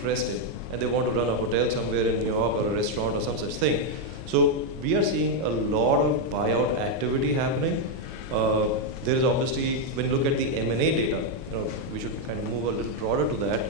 interested and they want to run a hotel somewhere in New York or a restaurant or some such thing. So we are seeing a lot of buyout activity happening. There is obviously, when you look at the M&A data, we should kind of move a little broader to that.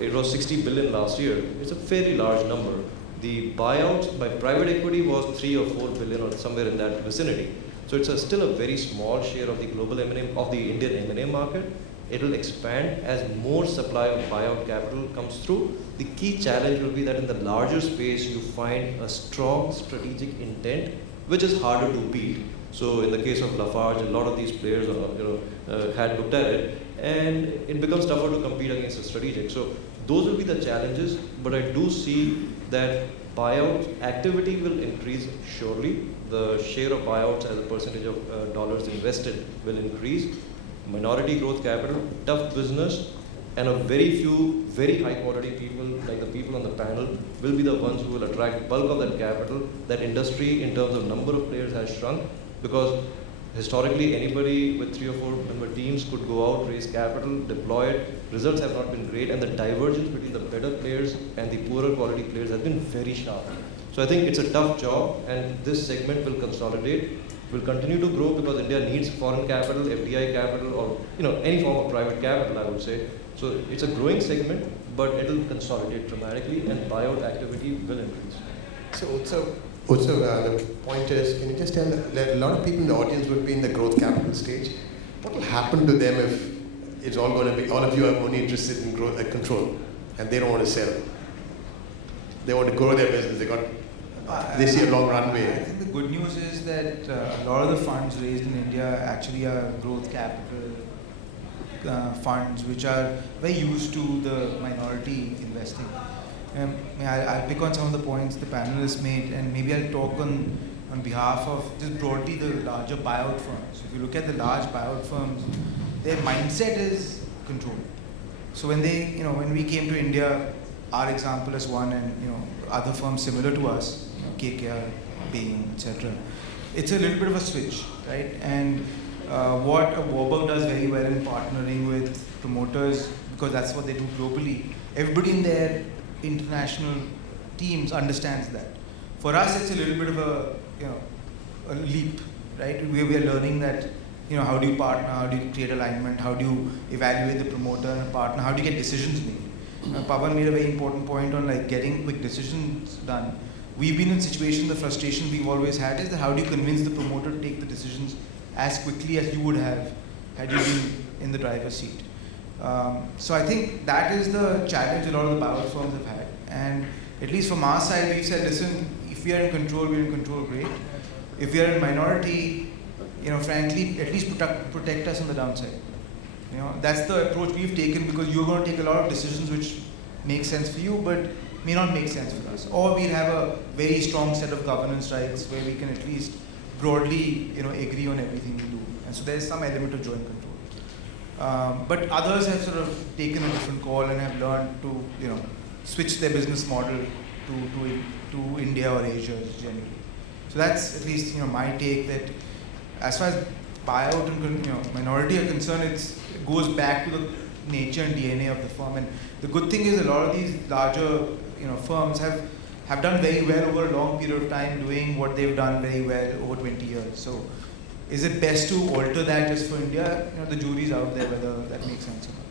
It was 60 billion last year. It's a fairly large number. The buyouts by private equity was 3 or 4 billion or somewhere in that vicinity. So it's still a very small share of the global M&A, of the Indian M&A market. It will expand as more supply of buyout capital comes through. The key challenge will be that in the larger space, you find a strong strategic intent, which is harder to beat. So in the case of Lafarge, a lot of these players had looked at it, and it becomes tougher to compete against a strategic. So those will be the challenges, but I do see that buyout activity will increase surely. The share of buyouts as a percentage of dollars invested will increase. Minority growth capital, tough business, and a very few very high quality people, like the people on the panel, will be the ones who will attract bulk of that capital. That industry in terms of number of players has shrunk because historically anybody with 3 or 4 member teams could go out, raise capital, deploy it. Results have not been great, and the divergence between the better players and the poorer quality players has been very sharp. So I think it's a tough job, and this segment will consolidate, will continue to grow because India needs foreign capital, FDI capital, or any form of private capital, I would say. So it's a growing segment, but it will consolidate dramatically, and buyout activity will increase. So the point is, can you just tell that a lot of people in the audience would be in the growth capital stage? What will happen to them if it's all going to be, all of you are only interested in growth control, and they don't want to sell? They want to grow their business. They see a long runway. I think the good news is that a lot of the funds raised in India actually are growth capital funds, which are very used to the minority investing. I'll pick on some of the points the panelists made, and maybe I'll talk on behalf of just broadly the larger buyout firms. If you look at the large buyout firms, their mindset is control. So when they, when we came to India, our example is one, and other firms similar to us, KKR, Bain, etc. It's a little bit of a switch, right? And what a Warburg does very well in partnering with promoters, because that's what they do globally. Everybody in their international teams understands that. For us, it's a little bit of a leap, right? We are learning that, how do you partner, how do you create alignment, how do you evaluate the promoter and a partner, how do you get decisions made? Pavan made a very important point on getting quick decisions done. We've been in a situation, the frustration we've always had is that how do you convince the promoter to take the decisions as quickly as you would have had you been in the driver's seat. So I think that is the challenge a lot of the buyout firms have had. And at least from our side, we've said, listen, if we are in control, we're in control, great. If we are in minority, frankly, at least protect us on the downside. That's the approach we've taken, because you're going to take a lot of decisions which make sense for you, but may not make sense for us. Or we'll have a very strong set of governance rights where we can at least broadly, agree on everything we do. And so there's some element of joint control. But others have sort of taken a different call and have learned to, switch their business model to India or Asia generally. So that's at least, my take, that as far as buyout and minority are concerned, it goes back to the nature and DNA of the firm. And the good thing is a lot of these larger firms have done very well over a long period of time, doing what they've done very well over 20 years. So is it best to alter that just for India? The jury's out there whether that makes sense or not.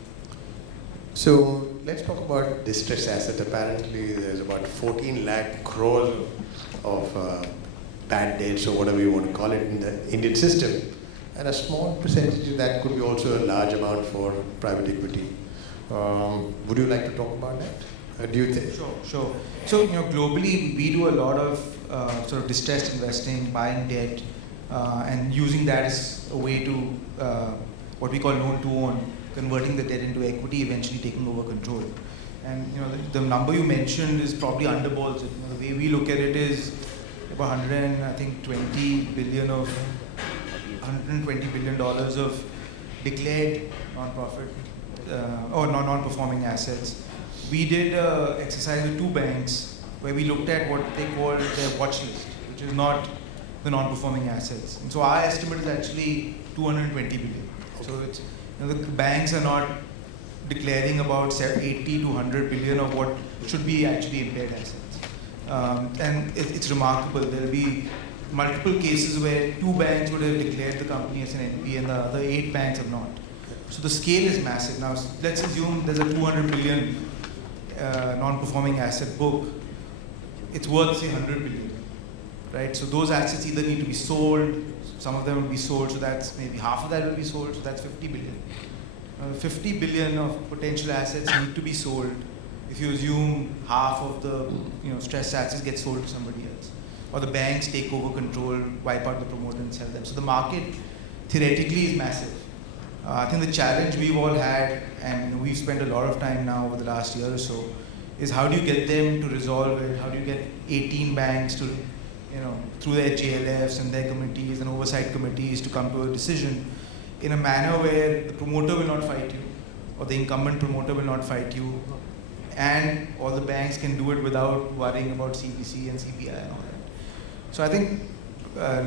So let's talk about distressed asset. Apparently there's about 14 lakh crores of bad debts, or whatever you want to call it, in the Indian system. And a small percentage of that could be also a large amount for private equity. Would you like to talk about that? Do you think? Sure. So, globally, we do a lot of sort of distressed investing, buying debt, and using that as a way to what we call loan to own, converting the debt into equity, eventually taking over control. And the number you mentioned is probably underballs it. The way we look at it is about $120 billion of declared non-profit or non-performing assets. We did an exercise with 2 banks where we looked at what they call their watch list, which is not the non-performing assets. And so our estimate is actually 220 billion. Okay. So it's the banks are not declaring about 80 to 100 billion of what should be actually impaired assets. And it's remarkable. There will be multiple cases where 2 banks would have declared the company as an NPA and the other 8 banks have not. So the scale is massive. Now, let's assume there's a 200 billion non-performing asset book. It's worth, say, 100 billion, right? So those assets either need to be sold, some of them will be sold, so that's maybe half of that will be sold, so that's 50 billion. 50 billion of potential assets need to be sold if you assume half of the stressed assets get sold to somebody else. Or the banks take over control, wipe out the promoter and sell them. So the market theoretically is massive. I think the challenge we've all had, and we've spent a lot of time now over the last year or so, is how do you get them to resolve it? How do you get 18 banks to, through their JLFs and their committees and oversight committees to come to a decision in a manner where the promoter will not fight you, or the incumbent promoter will not fight you, and all the banks can do it without worrying about CBC and CBI and all that. So I think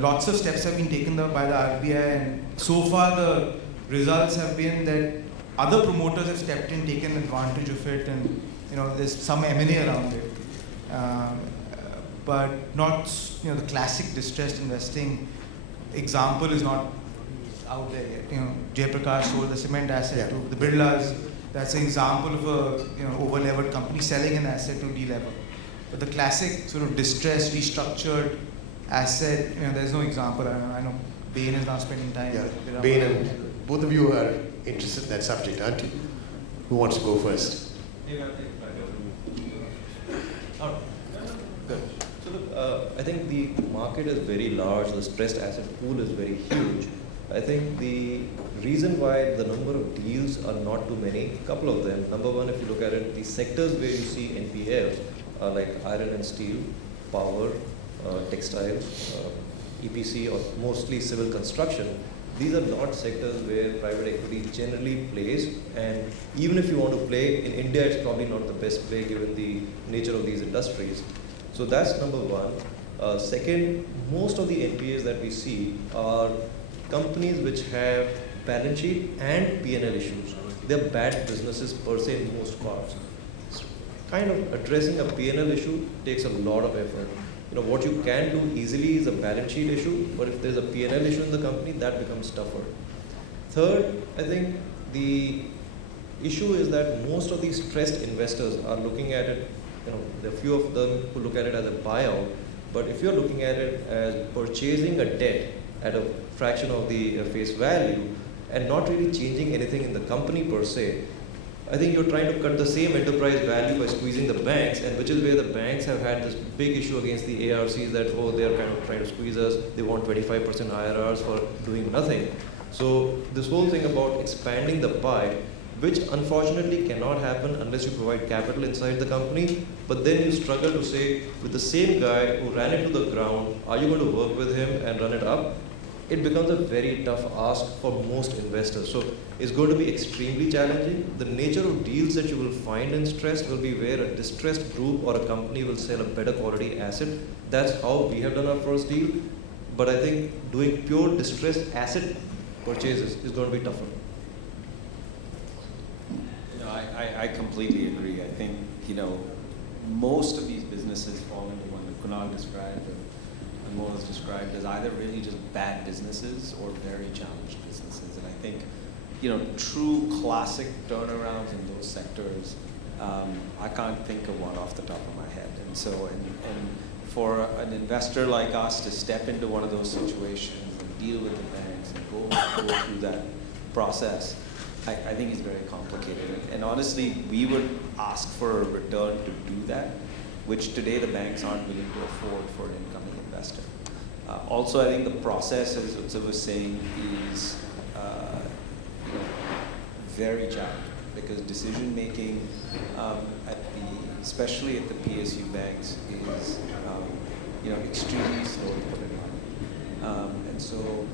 lots of steps have been taken by the RBI, and so far the results have been that other promoters have stepped in, taken advantage of it, and there's some M&A around it. But not, the classic distressed investing example is not out there yet. Jay Prakash sold the cement asset to the Birlas. That's an example of a over-levered company selling an asset to delever. But the classic sort of distressed, restructured asset, there's no example. I know Bain is now spending time. Yeah, Bain, and both of you are interested in that subject, aren't you? Who wants to go first? Good. So look, I think the market is very large. The stressed asset pool is very huge. I think the reason why the number of deals are not too many, a couple of them. Number one, if you look at it, the sectors where you see NPLs are like iron and steel, power, textile, EPC, or mostly civil construction. These are not sectors where private equity generally plays, and even if you want to play, in India it's probably not the best play given the nature of these industries. So that's number one. Second, most of the NPAs that we see are companies which have balance sheet and P&L issues. They're bad businesses per se in most parts. Kind of addressing a P&L issue takes a lot of effort. What you can do easily is a balance sheet issue, but if there's a P&L issue in the company, that becomes tougher. Third, I think the issue is that most of these stressed investors are looking at it, there are few of them who look at it as a buyout, but if you're looking at it as purchasing a debt at a fraction of the face value and not really changing anything in the company per se, I think you're trying to cut the same enterprise value by squeezing the banks, and which is where the banks have had this big issue against the ARCs that, they're kind of trying to squeeze us, they want 25% IRRs for doing nothing. So this whole thing about expanding the pie, which unfortunately cannot happen unless you provide capital inside the company, but then you struggle to say, with the same guy who ran it to the ground, are you going to work with him and run it up? It becomes a very tough ask for most investors. So it's going to be extremely challenging. The nature of deals that you will find in stress will be where a distressed group or a company will sell a better quality asset. That's how we have done our first deal. But I think doing pure distressed asset purchases is going to be tougher. I completely agree. I think, most of these businesses fall into one that Kunal described and Amol has described as either really just bad businesses or very challenged businesses. And I think, true classic turnarounds in those sectors, I can't think of one off the top of my head. And so, and for an investor like us to step into one of those situations and deal with the banks and go through that process, I think is very complicated. And honestly, we would ask for a return to do that, which today the banks aren't willing to afford for an incoming investor. Also, I think the process, as Utsav was saying, is very challenging because decision making, especially at the PSU banks, is extremely slow to put it on. And so,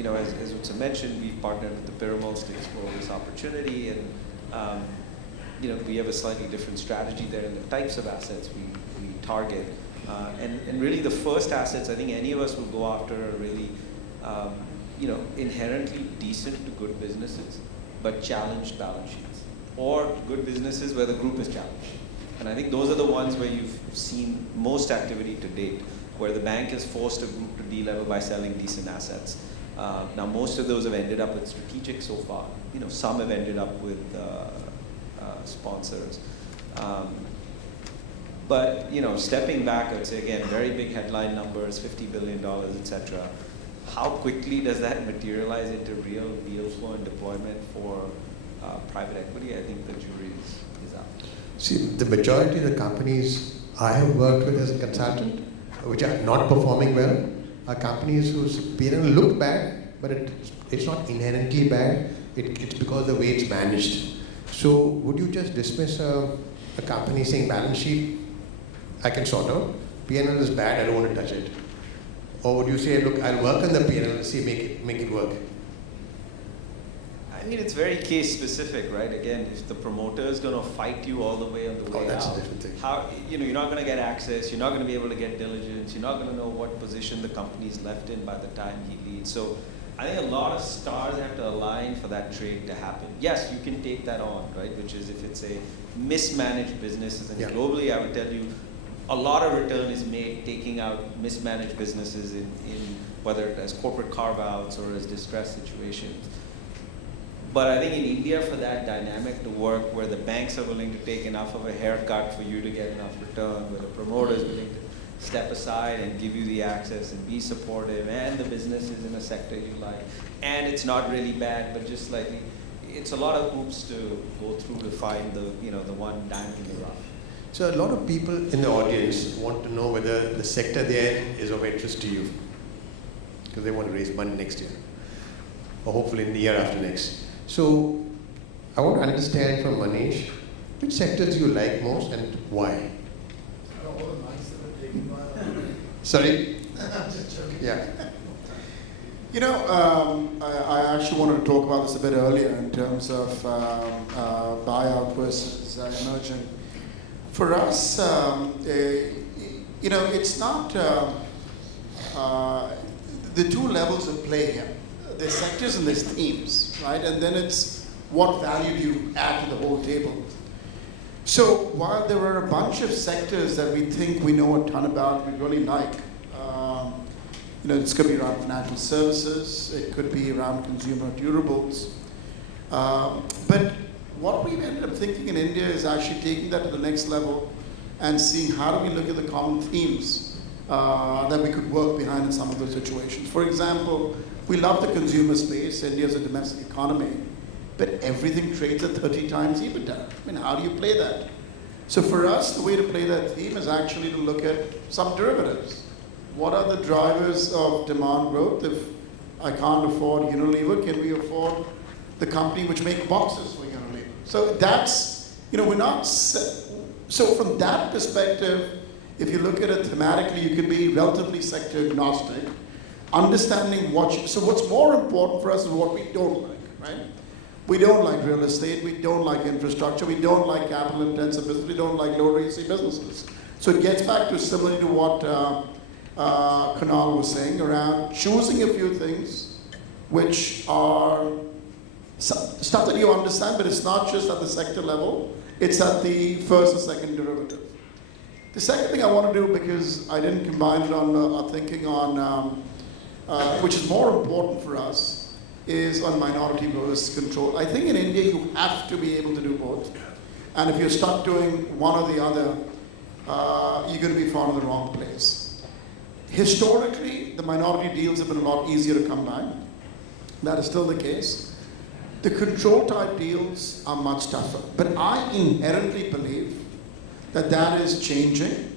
as Utsav mentioned, we've partnered with the Piramalls to explore this opportunity, and we have a slightly different strategy there in the types of assets we target. And really the first assets I think any of us will go after are really, inherently decent to good businesses but challenged balance sheets, or good businesses where the group is challenged. And I think those are the ones where you've seen most activity to date, where the bank has forced a group to de-lever by selling decent assets. Now, most of those have ended up with strategic so far. Some have ended up with sponsors. But stepping back, I'd say again, very big headline numbers, $50 billion, etc. How quickly does that materialize into real deal flow and deployment for private equity? I think the jury is out. See, the majority of the companies I have worked with as a consultant, which are not performing well, are companies whose P&L look bad, but it's not inherently bad. It's because of the way it's managed. So would you just dismiss a company saying balance sheet, I can sort out, P&L is bad, I don't want to touch it? Or would you say, look, I'll work on the P&L and see, make it work? I mean, it's very case specific, right? Again, if the promoter is going to fight you all the way on the way that's out, a different thing. You're not going to get access, you're not going to be able to get diligence, you're not going to know what position the company is left in by the time he leaves. So I think a lot of stars have to align for that trade to happen. Yes, you can take that on, right? Which is if it's a mismanaged business, and globally I would tell you, a lot of return is made taking out mismanaged businesses in whether as corporate carve-outs or as distressed situations. But I think in India, for that dynamic to work, where the banks are willing to take enough of a haircut for you to get enough return, where the promoter is willing to step aside and give you the access and be supportive, and the business is in a sector you like, and it's not really bad, but just slightly, it's a lot of hoops to go through to find the one diamond in the rough. So a lot of people in the audience want to know whether the sector they're in is of interest to you, because they want to raise money next year, or hopefully in the year after next. So I want to understand from Manish, which sectors you like most and why? Sorry? I'm just joking. Yeah. I actually wanted to talk about this a bit earlier in terms of buyout versus emerging. For us, it's not the two levels at play here. There's sectors and there's themes, right? And then it's what value do you add to the whole table. So while there are a bunch of sectors that we think we know a ton about, we really like, it's going to be around financial services, it could be around consumer durables. But what we've ended up thinking in India is actually taking that to the next level and seeing how do we look at the common themes that we could work behind in some of those situations. For example, we love the consumer space. India is a domestic economy, but everything trades at 30 times EBITDA. I mean, how do you play that? So for us, the way to play that theme is actually to look at some derivatives. What are the drivers of demand growth? If I can't afford Unilever, can we afford the company which makes boxes for Unilever? So that's, we're not, so from that perspective, if you look at it thematically, you can be relatively sector agnostic. Understanding so what's more important for us is what we don't like, right? We don't like real estate, we don't like infrastructure, we don't like capital intensive business, we don't like low latency businesses. So it gets back to similar to what Kunal was saying around choosing a few things which are stuff that you understand, but it's not just at the sector level, it's at the first and second derivative. The second thing I want to do, because I didn't combine it on our thinking on which is more important for us, is on minority versus control. I think in India you have to be able to do both. And if you're stuck doing one or the other, you're going to be found in the wrong place. Historically, the minority deals have been a lot easier to come by. That is still the case. The control type deals are much tougher. But I inherently believe that is changing.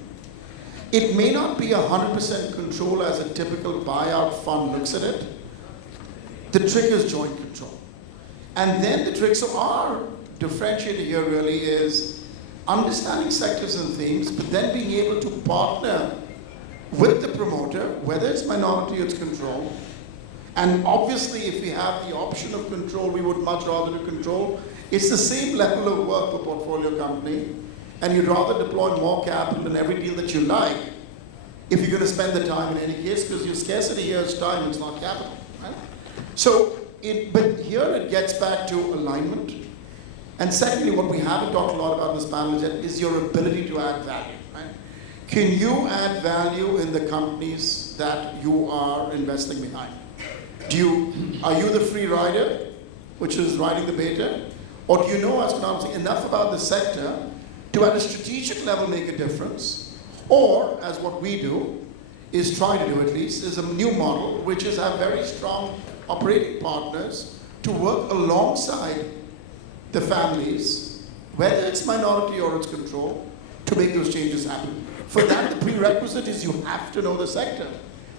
It may not be 100% control as a typical buyout fund looks at it. The trick is joint control. And then the trick, so our differentiator here really is understanding sectors and themes, but then being able to partner with the promoter, whether it's minority or it's control. And obviously, if we have the option of control, we would much rather do control. It's the same level of work for portfolio company. And you'd rather deploy more capital in every deal that you like if you're going to spend the time in any case, because your scarcity here is time, it's not capital. Right? So but here it gets back to alignment. And secondly, what we haven't talked a lot about in this panel yet is your ability to add value. Right? Can you add value in the companies that you are investing behind? Are you the free rider, which is riding the beta? Or do you know, as Kunal was saying, enough about the sector to at a strategic level make a difference? Or, as what we do, is try to do at least, is a new model, which is have very strong operating partners to work alongside the families, whether it's minority or it's control, to make those changes happen. For that, the prerequisite is you have to know the sector.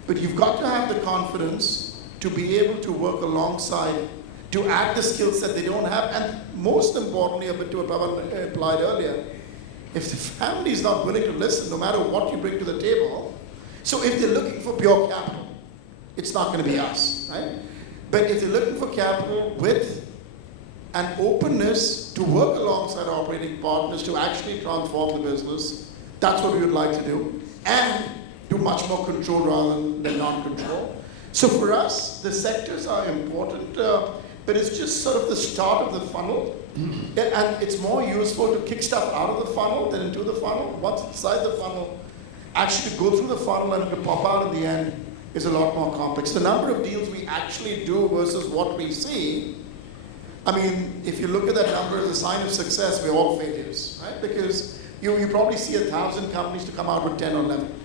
But you've got to have the confidence to be able to work alongside, to add the skill set they don't have, and most importantly, a bit to what Pavan implied earlier, if the family is not willing to listen, no matter what you bring to the table, so if they're looking for pure capital, it's not going to be us, right? But if they're looking for capital with an openness to work alongside our operating partners to actually transform the business, that's what we would like to do, and do much more control rather than non-control. So for us, the sectors are important, but it's just sort of the start of the funnel. And it's more useful to kick stuff out of the funnel than into the funnel. Once inside the funnel, actually to go through the funnel and to pop out in the end is a lot more complex. The number of deals we actually do versus what we see, I mean, if you look at that number as a sign of success, we're all failures, right? Because you probably see 1,000 companies to come out with 10 or 11.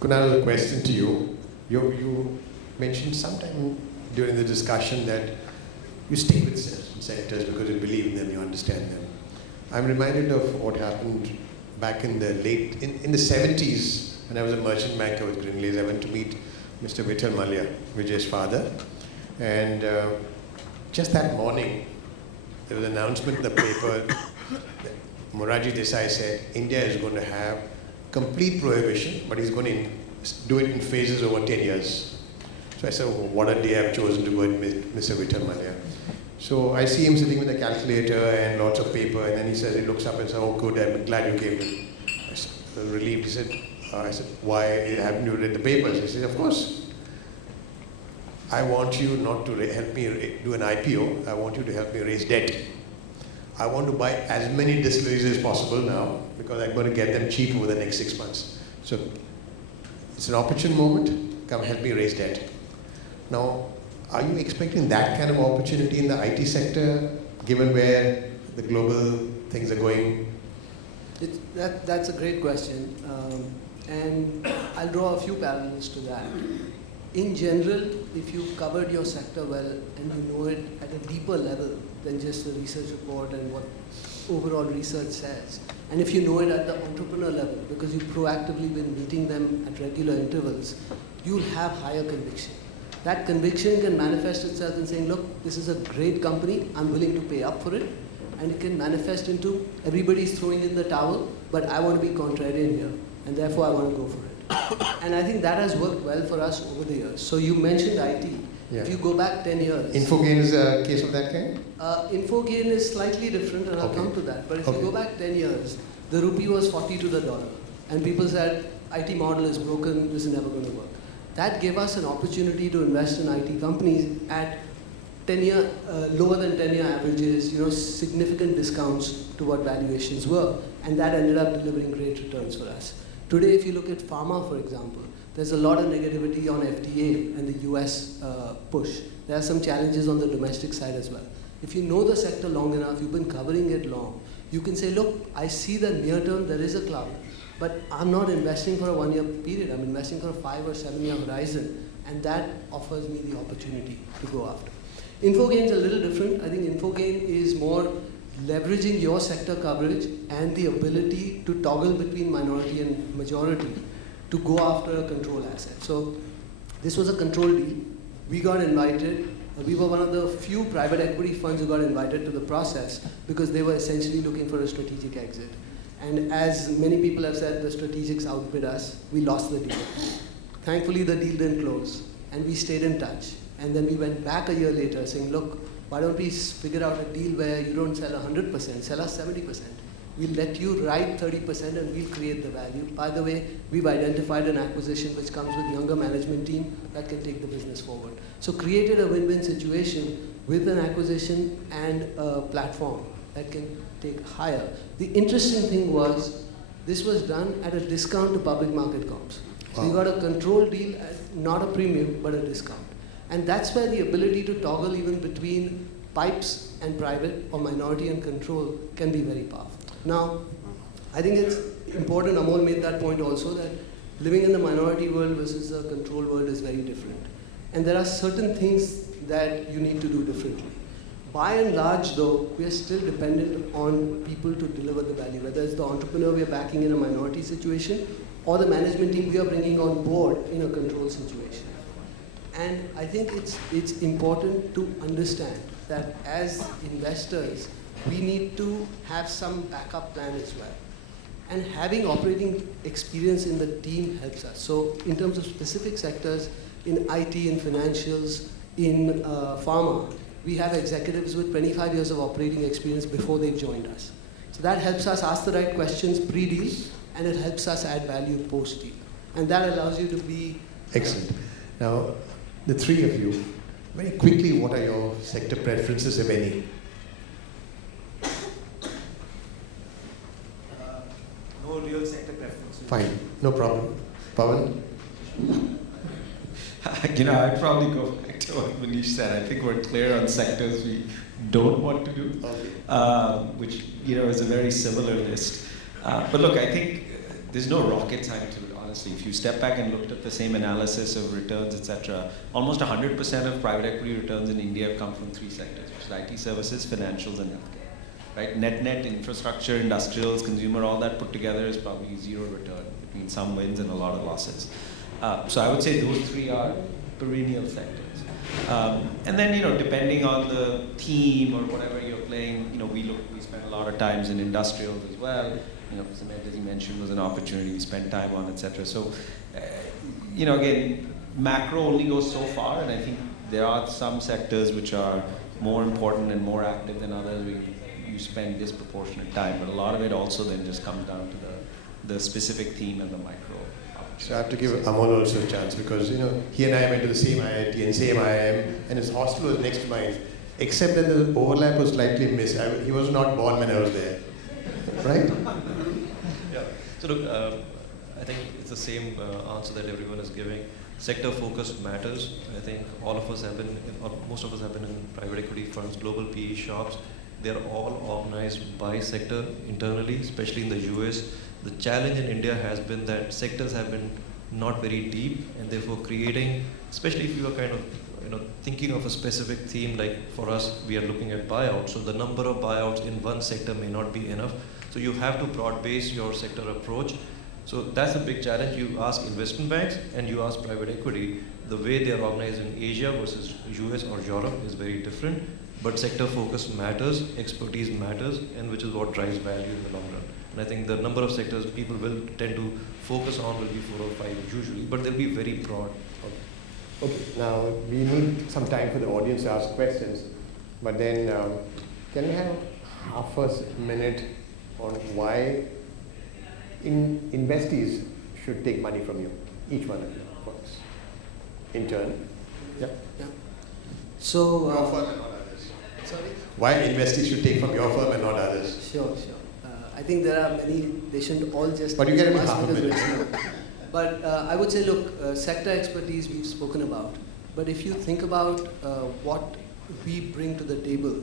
Kunal, a question to you. You mentioned sometime during the discussion that you stick with certain sectors because you believe in them, you understand them. I'm reminded of what happened back in the in the 70s when I was a merchant banker with Greenleys. I went to meet Mr. Vittal Mallya, Vijay's father. And just that morning, there was an announcement in the paper that Morarji Desai said, India is going to have complete prohibition, but he's going to do it in phases over 10 years. So I said, oh, what a day I've chosen to go with Mr. Vittal Mallya. So I see him sitting with a calculator and lots of paper, and then he says, he looks up and says, oh good, I'm glad you came in. I was relieved. He said, I said, why haven't you read the papers? He said, of course. I want you not to help me do an IPO, I want you to help me raise debt. I want to buy as many distilleries as possible now because I'm going to get them cheap over the next 6 months. So it's an opportune moment, come help me raise debt. Now, are you expecting that kind of opportunity in the IT sector, given where the global things are going? That's a great question. And I'll draw a few parallels to that. In general, if you've covered your sector well and you know it at a deeper level than just the research report and what overall research says, and if you know it at the entrepreneur level because you've proactively been meeting them at regular intervals, you'll have higher conviction. That conviction can manifest itself in saying, look, this is a great company, I'm willing to pay up for it. And it can manifest into everybody's throwing in the towel, but I want to be contrarian here, and therefore I want to go for it. And I think that has worked well for us over the years. So you mentioned IT. Yeah. If you go back 10 years. Infogain is a case of that kind? Infogain is slightly different, and I'll come to that. But if you go back 10 years, the rupee was 40 to the dollar. And people said, IT model is broken, this is never going to work. That gave us an opportunity to invest in IT companies at 10-year, lower than 10-year averages, significant discounts to what valuations were. And that ended up delivering great returns for us. Today, if you look at pharma, for example, there's a lot of negativity on FDA and the US push. There are some challenges on the domestic side as well. If you know the sector long enough, you've been covering it long, you can say, look, I see the near term, there is a cloud, but I'm not investing for a 1-year period. I'm investing for a 5 or 7-year horizon, and that offers me the opportunity to go after. Infogain is a little different. I think Infogain is more leveraging your sector coverage and the ability to toggle between minority and majority to go after a control asset. So this was a control deal. We got invited. We were one of the few private equity funds who got invited to the process because they were essentially looking for a strategic exit. And as many people have said, the strategics outbid us. We lost the deal. Thankfully, the deal didn't close, and we stayed in touch. And then we went back a year later saying, look, why don't we figure out a deal where you don't sell 100%, sell us 70%. We'll let you ride 30% and we'll create the value. By the way, we've identified an acquisition which comes with younger management team that can take the business forward. So created a win-win situation with an acquisition and a platform that can take higher. The interesting thing was, this was done at a discount to public market comps. So you got a control deal at not a premium, but a discount. And that's where the ability to toggle even between pipes and private or minority and control can be very powerful. Now, I think it's important, Amol made that point also, that living in the minority world versus the control world is very different. And there are certain things that you need to do differently. By and large though, we are still dependent on people to deliver the value, whether it's the entrepreneur we are backing in a minority situation or the management team we are bringing on board in a control situation. And I think it's important to understand that as investors, we need to have some backup plan as well. And having operating experience in the team helps us. So in terms of specific sectors, in IT, in financials, in pharma, we have executives with 25 years of operating experience before they've joined us. So that helps us ask the right questions pre-deal, and it helps us add value post-deal. And that allows you to be... Excellent. Now, the three of you, very quickly, what are your sector preferences, if any? No real sector preferences. Fine, no problem. Pavan? I'd probably go back to what Manish said. I think we're clear on sectors we don't want to do, which is a very similar list. But look, I think there's no rocket science to it, honestly. If you step back and looked at the same analysis of returns, etc., almost 100% of private equity returns in India have come from three sectors, which is IT services, financials, and healthcare. Right? Net, infrastructure, industrials, consumer, all that put together is probably zero return between some wins and a lot of losses. So I would say those three are perennial sectors. And then, depending on the theme or whatever you're playing, we spend a lot of times in industrials as well. Cement, as you mentioned, was an opportunity we spent time on, etc. So, again, macro only goes so far, and I think there are some sectors which are more important and more active than others. You spend disproportionate time, but a lot of it also then just comes down to the specific theme and the micro. So I have to give Amol also a chance because, he and I went to the same IIT and same IIM, and his hostel was next to mine, except that the overlap was slightly missed. He was not born when I was there, right? Yeah. So look, I think it's the same answer that everyone is giving. Sector focus matters. I think all of us have been, or most of us have been in private equity funds, global PE shops. They're all organized by sector internally, especially in the US. The challenge in India has been that sectors have been not very deep, and therefore creating, especially if you are kind of thinking of a specific theme, like for us, we are looking at buyouts. So the number of buyouts in one sector may not be enough. So you have to broad base your sector approach. So that's a big challenge. You ask investment banks and you ask private equity, the way they are organized in Asia versus US or Europe is very different. But sector focus matters, expertise matters, and which is what drives value in the long run. And I think the number of sectors people will tend to focus on will be 4 or 5 usually, but they'll be very broad. Okay, now we need some time for the audience to ask questions, but then can we have half a minute on why investees should take money from you, each one of you, folks, in turn? Yeah. So, your firm and not others. Sorry? Why investees should take from your firm and not others? Sure. I think there are many, they shouldn't all just... But you get half a minute. But I would say, look, sector expertise we've spoken about. But if you think about what we bring to the table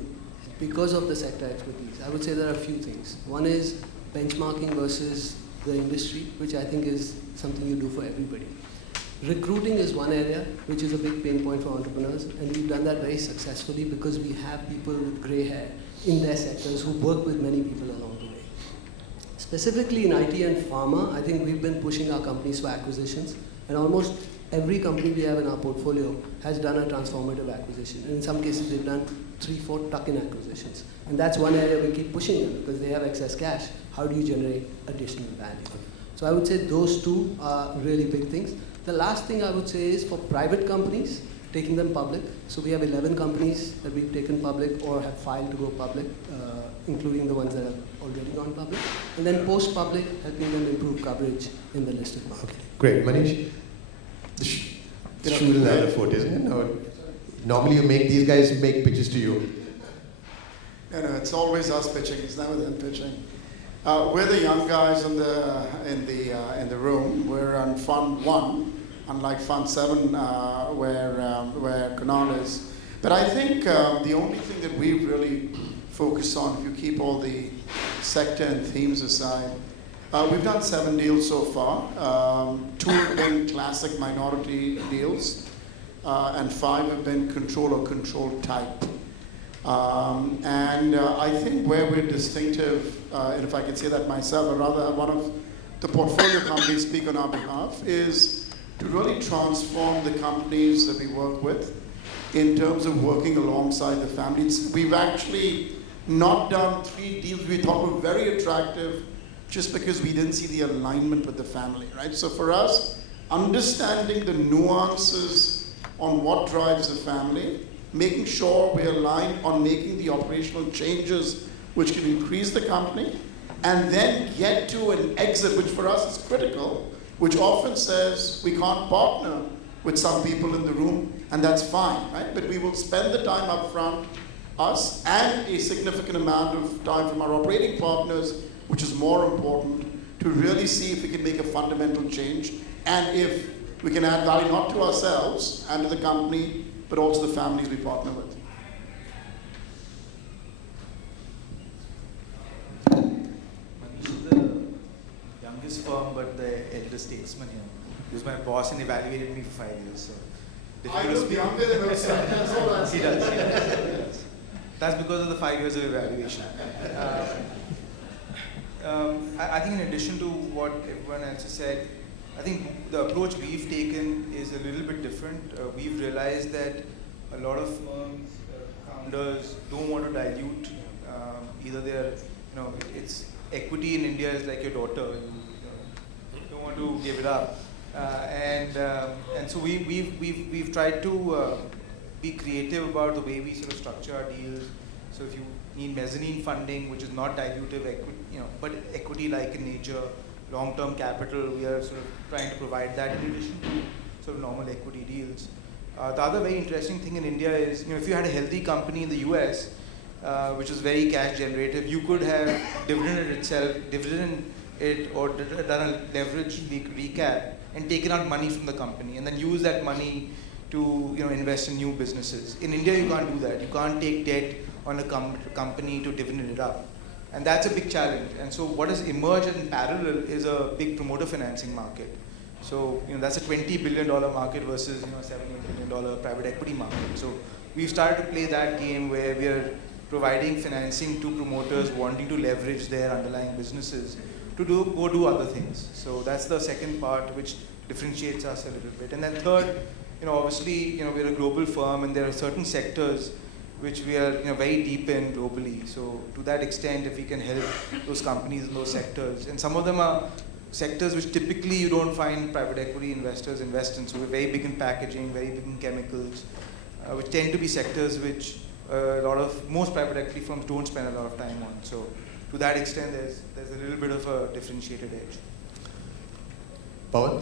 because of the sector expertise, I would say there are a few things. One is benchmarking versus the industry, which I think is something you do for everybody. Recruiting is one area which is a big pain point for entrepreneurs, and we've done that very successfully because we have people with grey hair in their sectors who work with many people along the way. Specifically in IT and pharma, I think we've been pushing our companies for acquisitions, and almost every company we have in our portfolio has done a transformative acquisition. And in some cases, they've done 3-4 tuck-in acquisitions. And that's one area we keep pushing them because they have excess cash. How do you generate additional value? So I would say those two are really big things. The last thing I would say is for private companies, taking them public. So we have 11 companies that we've taken public or have filed to go public, including the ones that have already gone public, and then post-public, helping them improve coverage in the listed market. Okay, great. Manish, the shoe is on the foot, isn't it? Or normally you make these guys make pitches to you. No, it's always us pitching. It's never them pitching. We're the young guys in the room. We're on Fund 1, unlike Fund 7, where Kunal is. But I think the only thing that we really focus on, if you keep all the sector and themes aside, we've done 7 deals so far. 2 have been classic minority deals, and 5 have been control or control type. I think where we're distinctive, and if I can say that myself, or rather one of the portfolio companies speak on our behalf, is to really transform the companies that we work with in terms of working alongside the families. We've actually not done 3 deals we thought were very attractive just because we didn't see the alignment with the family, right? So for us, understanding the nuances on what drives the family, making sure we're aligned on making the operational changes which can increase the company, and then get to an exit, which for us is critical, which often says we can't partner with some people in the room, and that's fine, right? But we will spend the time up front, us, and a significant amount of time from our operating partners, which is more important, to really see if we can make a fundamental change, and if we can add value not to ourselves and to the company, but also the families we partner with. Manish is the youngest firm, but the eldest statesman here. He was my boss and evaluated me for 5 years. So I look younger than Utsav, that's all I'm he saying. does. That's because of the 5 years of evaluation. I think in addition to what everyone else has said, I think the approach we've taken is a little bit different. We've realized that a lot of firms, founders don't want to dilute either their, it's equity in India is like your daughter. You don't want to give it up. And so we've tried to be creative about the way we sort of structure our deals. So if you need mezzanine funding, which is not dilutive equity, but equity-like in nature, long-term capital, we are sort of trying to provide that in addition to sort of normal equity deals. The other very interesting thing in India is, if you had a healthy company in the US, which is very cash generative, you could have dividend it or done a leverage recap and taken out money from the company and then use that money to invest in new businesses. In India, you can't do that. You can't take debt on a company to dividend it up. And that's a big challenge. And so what has emerged in parallel is a big promoter financing market. So that's a $20 billion market versus $7-8 billion private equity market. So we've started to play that game where we are providing financing to promoters wanting to leverage their underlying businesses to go do other things. So that's the second part which differentiates us a little bit. And then third, obviously we're a global firm and there are certain sectors which we are very deep in globally. So to that extent, if we can help those companies in those sectors, and some of them are sectors which typically you don't find private equity investors invest in. So we're very big in packaging, very big in chemicals, which tend to be sectors which most private equity firms don't spend a lot of time on. So to that extent, there's a little bit of a differentiated edge. Pawan?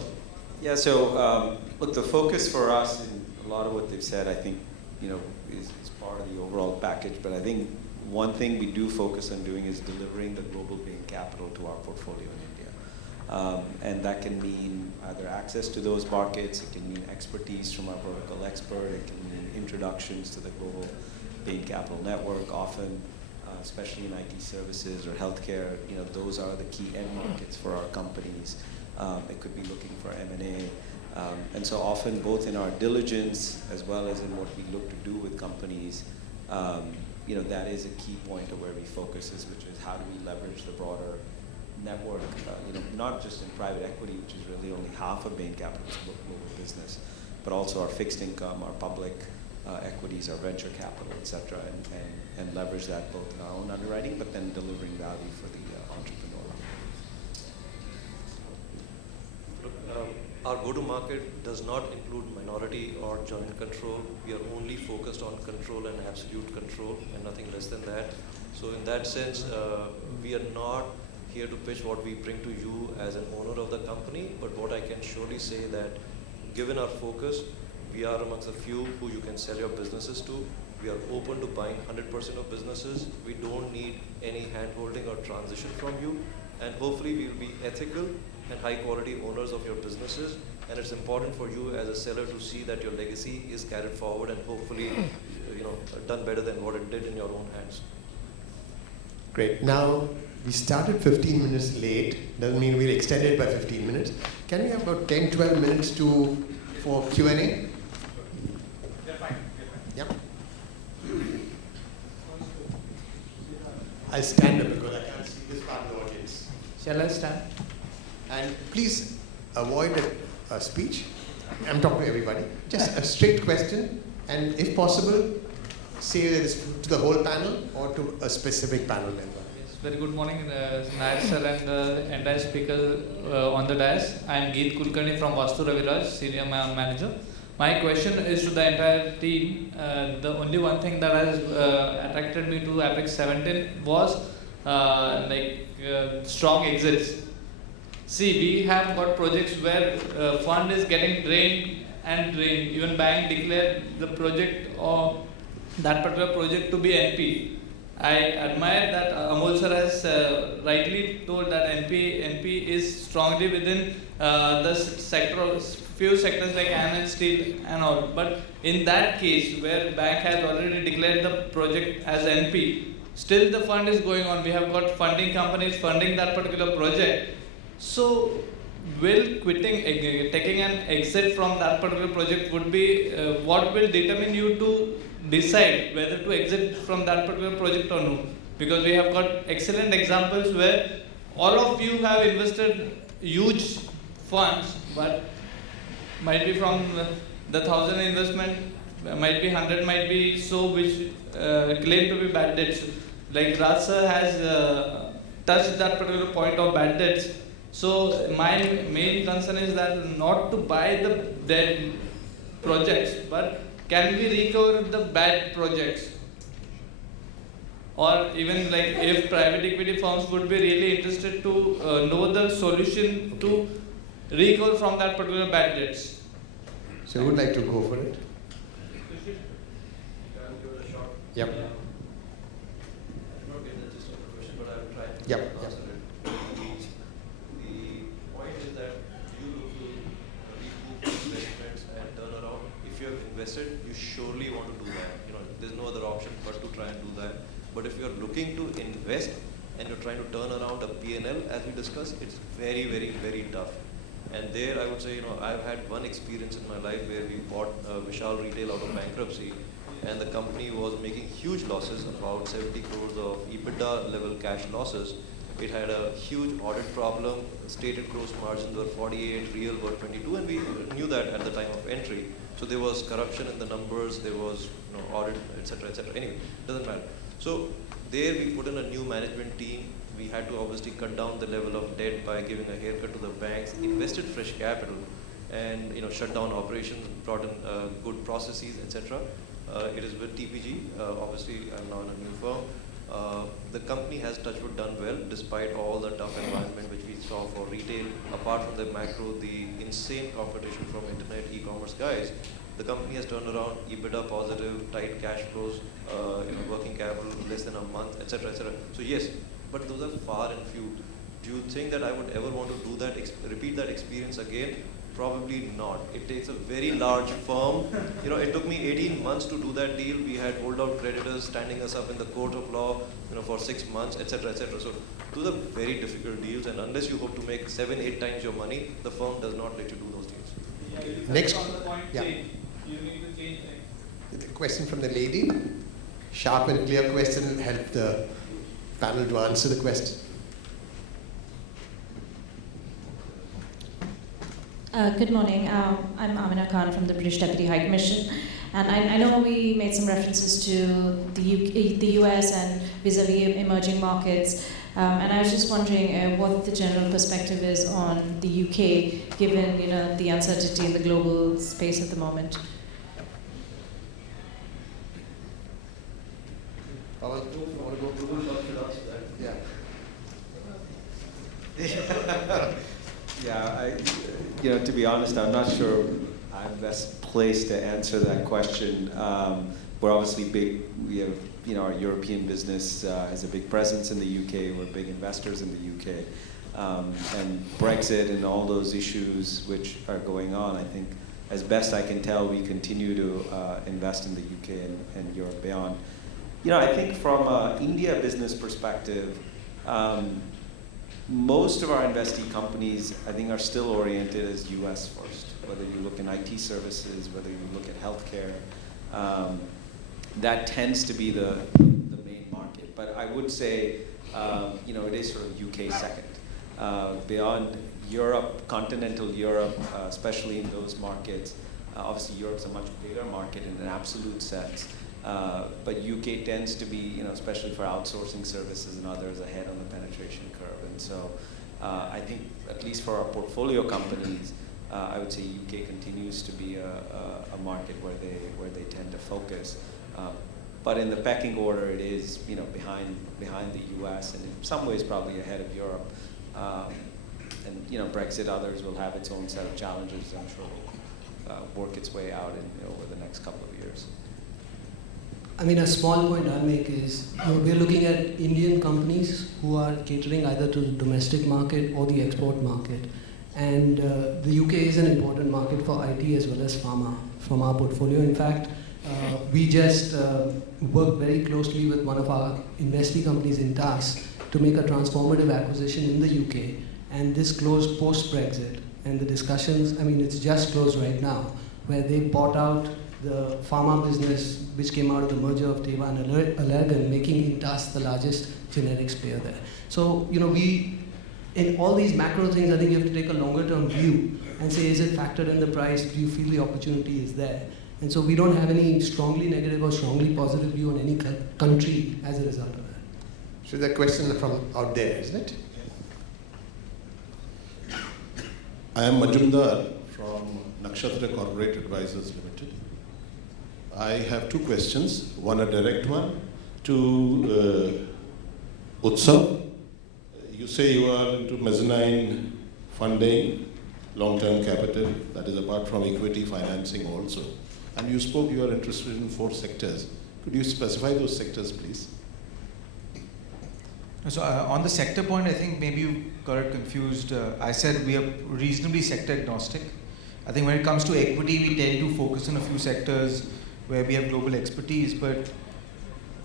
Yeah, so look, the focus for us in a lot of what they've said, I think, is part of the overall package. But I think one thing we do focus on doing is delivering the global Bain capital to our portfolio in India. And that can mean either access to those markets, it can mean expertise from our vertical expert, it can mean introductions to the global Bain capital network, often, especially in IT services or healthcare, those are the key end markets for our companies. It could be looking for M&A. And so often, both in our diligence as well as in what we look to do with companies, that is a key point of where we focus, which is how do we leverage the broader network, not just in private equity, which is really only half of Bain Capital's global business, but also our fixed income, our public equities, our venture capital, et cetera, and leverage that both in our own underwriting, but then delivering value for the entrepreneur. our go-to-market does not include minority or joint control. We are only focused on control and absolute control and nothing less than that. So in that sense, we are not here to pitch what we bring to you as an owner of the company, but what I can surely say that given our focus, we are amongst the few who you can sell your businesses to. We are open to buying 100% of businesses. We don't need any hand-holding or transition from you. And hopefully we will be ethical and high-quality owners of your businesses. And it's important for you as a seller to see that your legacy is carried forward and hopefully done better than what it did in your own hands. Great. Now, we started 15 minutes late. Doesn't mean we'll extend it by 15 minutes. Can we have about 10, 12 minutes for Q&A? Yep. I'll stand up because I can't see this part of the audience. Shall I stand? And please avoid a speech. I'm talking to everybody. Just a straight question, and if possible, say this to the whole panel or to a specific panel member. Yes, very good morning, Nair sir and the entire speaker on the dais. I am Geet Kulkarni from Vastu Raviraj, Senior Manager. My question is to the entire team. The only one thing that has attracted me to APEX'17 was strong exits. See, we have got projects where fund is getting drained and drained. Even bank declared the project or that particular project to be NP. I admire that Amol sir has rightly told that NP is strongly within the sector, few sectors like iron and steel and all. But in that case, where bank has already declared the project as NP, still the fund is going on. We have got funding companies funding that particular project. So, will taking an exit from that particular project would be what will determine you to decide whether to exit from that particular project or no? Because we have got excellent examples where all of you have invested huge funds, but might be from the 1,000 investment, might be 100, might be so, which claim to be bad debts. Like Raj sir has touched that particular point of bad debts. So my main concern is that not to buy the dead projects, but can we recover the bad projects? Or even like if private equity firms would be really interested to know the solution to recover from that particular bad debts. So who would like to go for it? Yep. I don't get the gist of the question, but I will try to Yep. answer it. The point is that you look to recoup investments and turn around. If you have invested, you surely want to do that. There's no other option but to try and do that. But if you're looking to invest and you're trying to turn around a P&L, as we discussed, it's very, very, very tough. And there I would say, I've had one experience in my life where we bought Vishal Retail out of bankruptcy, and the company was making huge losses, about 70 crores of EBITDA level cash losses. It had a huge audit problem. Stated gross margins were 48, real were 22, and we knew that at the time of entry. So there was corruption in the numbers, there was audit, etc., etc. Anyway, doesn't matter. So there we put in a new management team. We had to obviously cut down the level of debt by giving a haircut to the banks, invested fresh capital, and shut down operations, brought in good processes, etc. It is with TPG. Obviously, I'm now in a new firm. The company has touchwood done well despite all the tough environment which we saw for retail. Apart from the macro, the insane competition from internet e-commerce guys, the company has turned around, EBITDA positive, tight cash flows, working capital less than a month, etc., etc. So yes, but those are far and few. Do you think that I would ever want to do that, repeat that experience again? Probably not. It takes a very large firm. It took me 18 months to do that deal. We had holdout creditors standing us up in the court of law, for 6 months, etc., etc. So those are very difficult deals, and unless you hope to make 7, 8 times your money, the firm does not let you do those deals. Yeah, Next. on the point, Yeah. you need to change things. The question from the lady. Sharp and clear question will help the panel to answer the question. Good morning. I'm Amina Khan from the British Deputy High Commission. And I know we made some references to the US and vis-a-vis emerging markets. And I was just wondering what the general perspective is on the UK, given the uncertainty in the global space at the moment. Yeah, to be honest, I'm not sure I'm best placed to answer that question. We're obviously big. We have, our European business has a big presence in the UK. We're big investors in the UK. And Brexit and all those issues which are going on, I think, as best I can tell, we continue to invest in the UK and Europe beyond. I think from an India business perspective, most of our investee companies, I think, are still oriented as US first, whether you look in IT services, whether you look at healthcare. That tends to be the main market. But I would say, it is sort of UK second. Beyond Europe, continental Europe, especially in those markets, obviously Europe's a much bigger market in an absolute sense. But UK tends to be, especially for outsourcing services and others, ahead on the penetration curve. And so I think, at least for our portfolio companies, I would say UK continues to be a market where they tend to focus. But in the pecking order, it is behind the US, and in some ways probably ahead of Europe. And Brexit, others will have its own set of challenges. I'm sure will work its way out over the next couple of years. I mean, a small point I'll make is, we're looking at Indian companies who are catering either to the domestic market or the export market. And the UK is an important market for IT as well as pharma from our portfolio. In fact, we just worked very closely with one of our investee companies in TAS to make a transformative acquisition in the UK. And this closed post-Brexit. And the discussions, it's just closed right now, where they bought out the pharma business which came out of the merger of Teva and Allergan, making TAS the largest generics player there. So, in all these macro things, I think you have to take a longer term view and say, is it factored in the price? Do you feel the opportunity is there? And so we don't have any strongly negative or strongly positive view on any country as a result of that. So the question from out there, isn't it? I am Majumdar from Nakshatra Corporate Advisors Limited. I have two questions, one a direct one to Utsav. You say you are into mezzanine funding, long-term capital, that is apart from equity financing also. And you spoke you are interested in 4 sectors. Could you specify those sectors, please? So on the sector point, I think maybe you got it confused. I said we are reasonably sector agnostic. I think when it comes to equity, we tend to focus on a few sectors where we have global expertise, but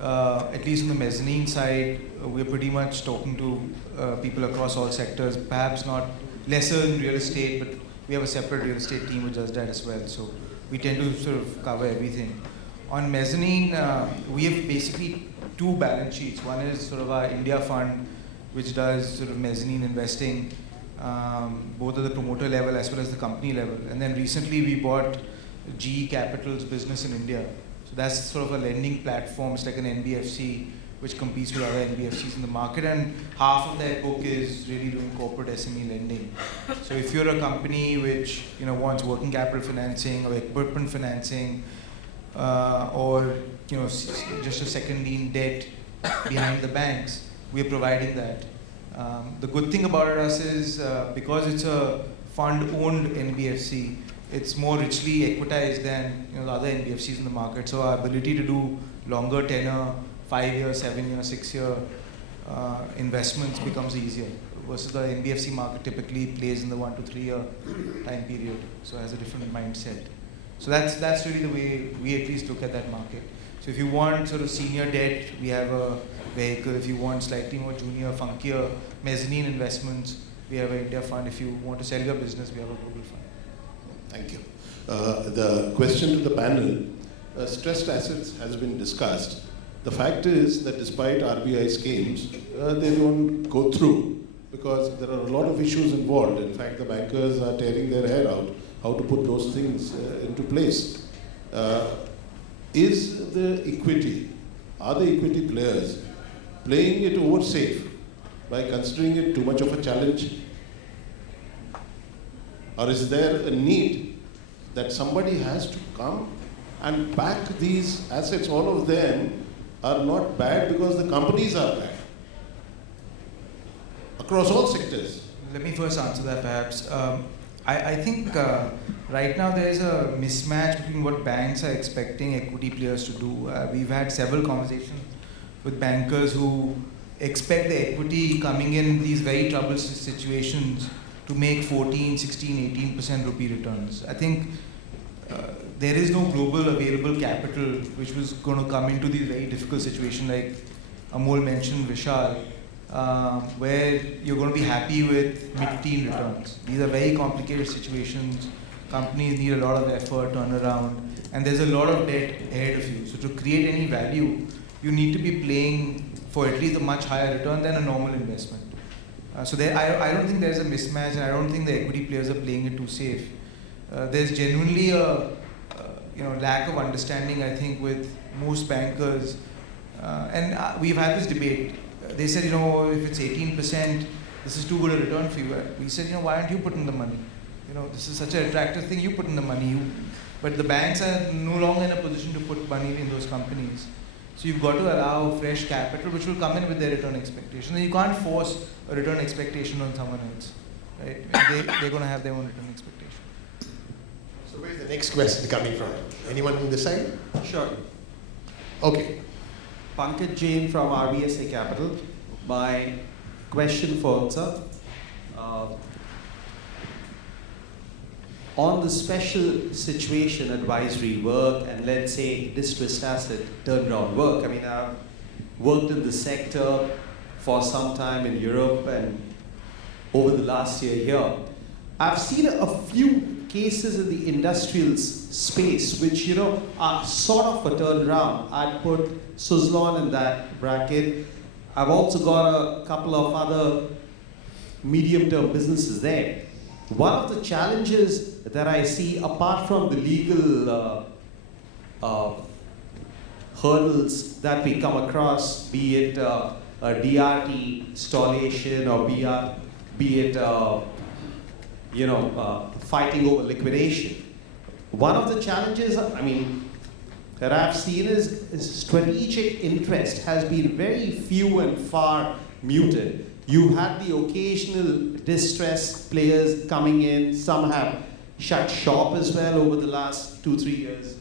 at least on the mezzanine side, we're pretty much talking to people across all sectors, perhaps not lesser in real estate, but we have a separate real estate team which does that as well. So we tend to sort of cover everything. On mezzanine, we have basically 2 balance sheets. One is sort of our India fund, which does sort of mezzanine investing, both at the promoter level as well as the company level. And then recently we bought Geo Capital's business in India. So that's sort of a lending platform. It's like an NBFC which competes with other NBFCs in the market, and half of their book is really doing corporate SME lending. So if you're a company which wants working capital financing or equipment financing, or just a second lien debt behind the banks, we are providing that. The good thing about us is because it's a fund-owned NBFC, it's more richly equitized than the other NBFCs in the market. So our ability to do longer tenor, 5-year, 7-year, 6-year investments becomes easier, versus the NBFC market typically plays in the 1 to 3 year time period. So it has a different mindset. So that's really the way we at least look at that market. So if you want sort of senior debt, we have a vehicle. If you want slightly more junior, funkier mezzanine investments, we have an India fund. If you want to sell your business, we have a global fund. Thank you. The question to the panel, stressed assets has been discussed. The fact is that despite RBI schemes, they don't go through because there are a lot of issues involved. In fact, the bankers are tearing their hair out how to put those things into place. Is the equity, are the equity players playing it over safe by considering it too much of a challenge? Or is there a need that somebody has to come and back these assets? All of them are not bad because the companies are bad across all sectors. Let me first answer that perhaps. I think right now there is a mismatch between what banks are expecting equity players to do. We've had several conversations with bankers who expect the equity coming in these very troublesome situations to make 14, 16, 18% rupee returns. I think there is no global available capital which was going to come into these very difficult situations like Amol mentioned, Vishal, where you're going to be happy with mid-teen returns. These are very complicated situations. Companies need a lot of effort, turnaround, and there's a lot of debt ahead of you. So to create any value, you need to be playing for at least a much higher return than a normal investment. So I don't think there's a mismatch, and I don't think the equity players are playing it too safe. There's genuinely a lack of understanding, I think, with most bankers. And we've had this debate. They said, if it's 18%, this is too good a return for you. We said, why aren't you putting the money? This is such an attractive thing, you put in the money. But the banks are no longer in a position to put money in those companies. So you've got to allow fresh capital, which will come in with their return expectations. And you can't force a return expectation on someone else. Right? They're going to have their own return expectation. So where's the next question coming from? Anyone on this side? Sure. Okay. Pankaj Jain from RBSA Capital. My question for Utsav. On the special situation advisory work and let's say distressed asset turnaround work, I've worked in the sector for some time in Europe and over the last year here. I've seen a few cases in the industrial space which are sort of a turnaround. I'd put Suzlon in that bracket. I've also got a couple of other medium-term businesses there. One of the challenges that I see, apart from the legal hurdles that we come across, be it a DRT installation or be it fighting over liquidation. One of the challenges, that I've seen is strategic interest has been very few and far muted. You had the occasional distressed players coming in. Some have shut shop as well over the last 2-3 years,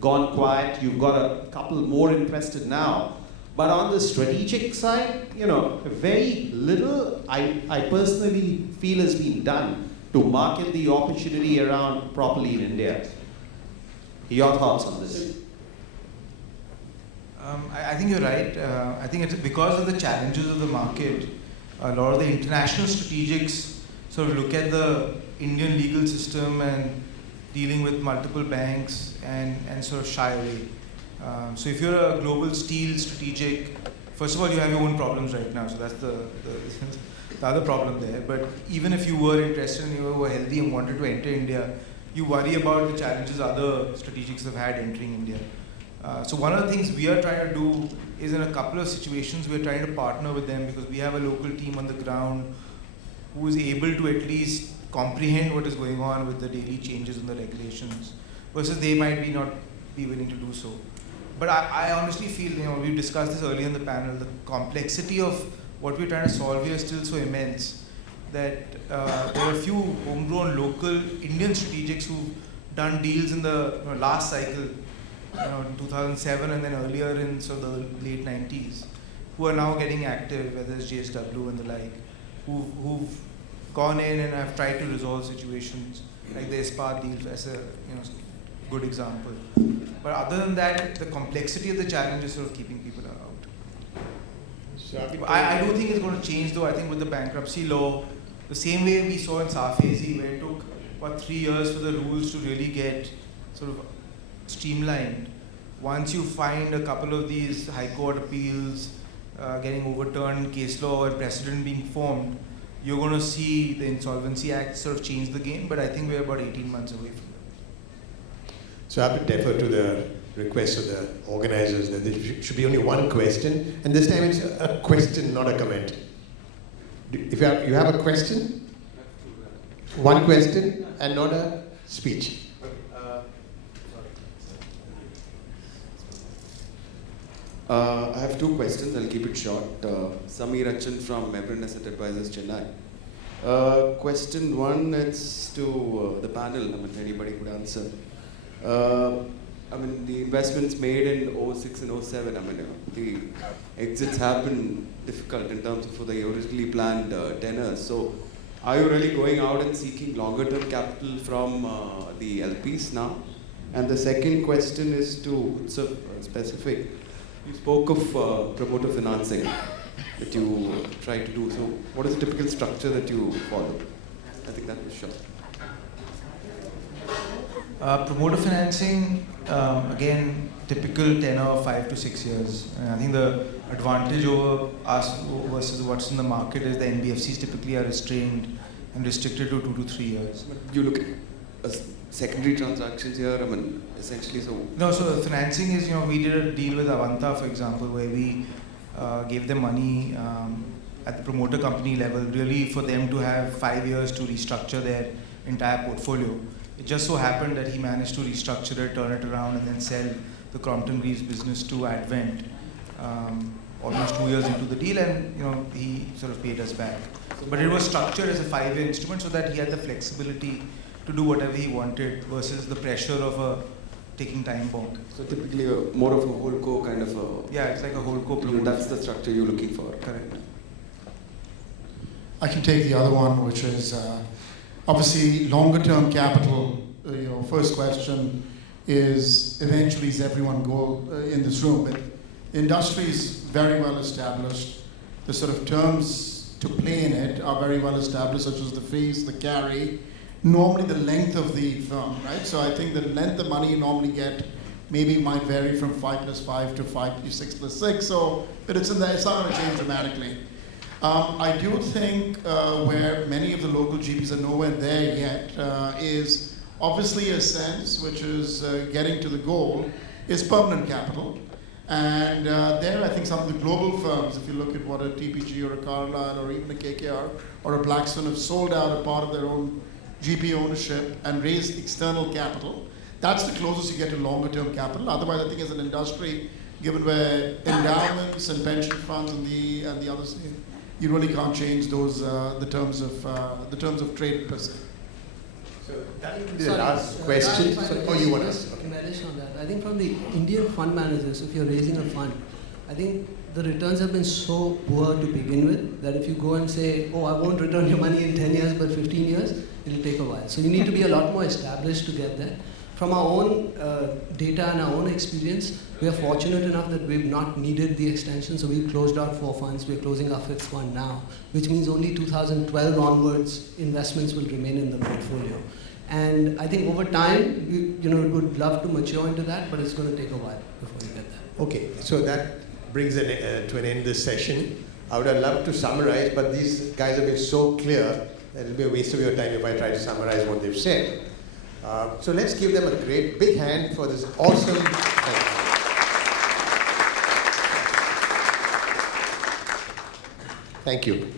gone quiet. You've got a couple more interested now. But on the strategic side, very little I personally feel has been done to market the opportunity around properly in India. Your thoughts on this? I think you're right. I think it's because of the challenges of the market. A lot of the international strategics sort of look at the Indian legal system and dealing with multiple banks and sort of shy away. So if you're a global steel strategic, first of all, you have your own problems right now. So that's the other problem there. But even if you were interested and you were healthy and wanted to enter India, you worry about the challenges other strategics have had entering India. So one of the things we are trying to do is in a couple of situations, we're trying to partner with them because we have a local team on the ground who is able to at least comprehend what is going on with the daily changes in the regulations versus they might not be willing to do so. But I honestly feel, we've discussed this earlier in the panel, the complexity of what we're trying to solve here is still so immense that there are a few homegrown local Indian strategics who've done deals in the last cycle, in 2007 and then earlier in the late 90s, who are now getting active, whether it's JSW and the like, who've gone in and have tried to resolve situations like the Ispat deal as a good example. But other than that, the complexity of the challenge is sort of keeping people out. So I do think it's going to change though. I think with the bankruptcy law, the same way we saw in Safezi, where it took about 3 years for the rules to really get sort of streamlined. Once you find a couple of these high court appeals getting overturned, case law and precedent being formed, you're going to see the Insolvency Act sort of change the game, but I think we're about 18 months away from that. So I have to defer to the request of the organizers that there should be only one question, and this time it's a question, not a comment. If you have a question, one question and not a speech. I have two questions. I'll keep it short. Sameer Achan from Mebrin Asset Advisors, Chennai. Question one is to the panel. I mean, anybody could answer. I mean, the investments made in 06 and 07, I mean, the exits have been difficult in terms of for the originally planned tenors. So, are you really going out and seeking longer term capital from the LPs now? And the second question is to Utsav specific. You spoke of promoter financing that you try to do. So, what is the typical structure that you follow? I think that was short. Promoter financing, again, typical tenor of 5 to 6 years. And I think the advantage over us versus what's in the market is the NBFCs typically are restrained and restricted to 2 to 3 years. You look at secondary transactions here, I mean, essentially so... No, so the financing is, we did a deal with Avanta, for example, where we gave them money at the promoter company level, really for them to have 5 years to restructure their entire portfolio. It just so happened that he managed to restructure it, turn it around, and then sell the Crompton Greaves business to Advent almost 2 years into the deal, and he sort of paid us back. But it was structured as a 5-year instrument so that he had the flexibility to do whatever he wanted versus the pressure of a taking time bomb. So typically more of a holdco kind of a... Yeah, it's like a holdco. That's the structure you're looking for. Correct. I can take the other one, which is obviously longer term capital. First question is eventually is everyone goal in this room, but the industry is very well established. The sort of terms to play in it are very well established, such as the fees, the carry, normally the length of the firm, right? So I think the length of money you normally get maybe might vary from 5 plus 5 to 5 plus 6 plus 6. So, but it's not going to change dramatically. I do think where many of the local GPs are nowhere there yet is obviously a sense, which is getting to the goal, is permanent capital. And there I think some of the global firms, if you look at what a TPG or a Carlyle or even a KKR or a Blackstone have sold out a part of their own GP ownership and raised external capital, that's the closest you get to longer term capital. Otherwise I think as an industry, given where endowments and pension funds and the others, you really can't change those the terms of trade per se. So that would be the last question. You want to ask? Manish on that. I think from the Indian fund managers, if you're raising a fund, I think the returns have been so poor to begin with that if you go and say, oh, I won't return your money in 10 years but 15 years, it'll take a while. So you need to be a lot more established to get there. From our own data and our own experience, we are fortunate enough that we've not needed the extension, so we've closed out 4 funds. We're closing our 5th fund now, which means only 2012 onwards investments will remain in the portfolio. And I think over time, we would love to mature into that, but it's going to take a while before we get there. Okay, so that brings to an end this session. I would have loved to summarize, but these guys have been so clear that it'll be a waste of your time if I try to summarize what they've said. So let's give them a great big hand for this awesome. Thank you.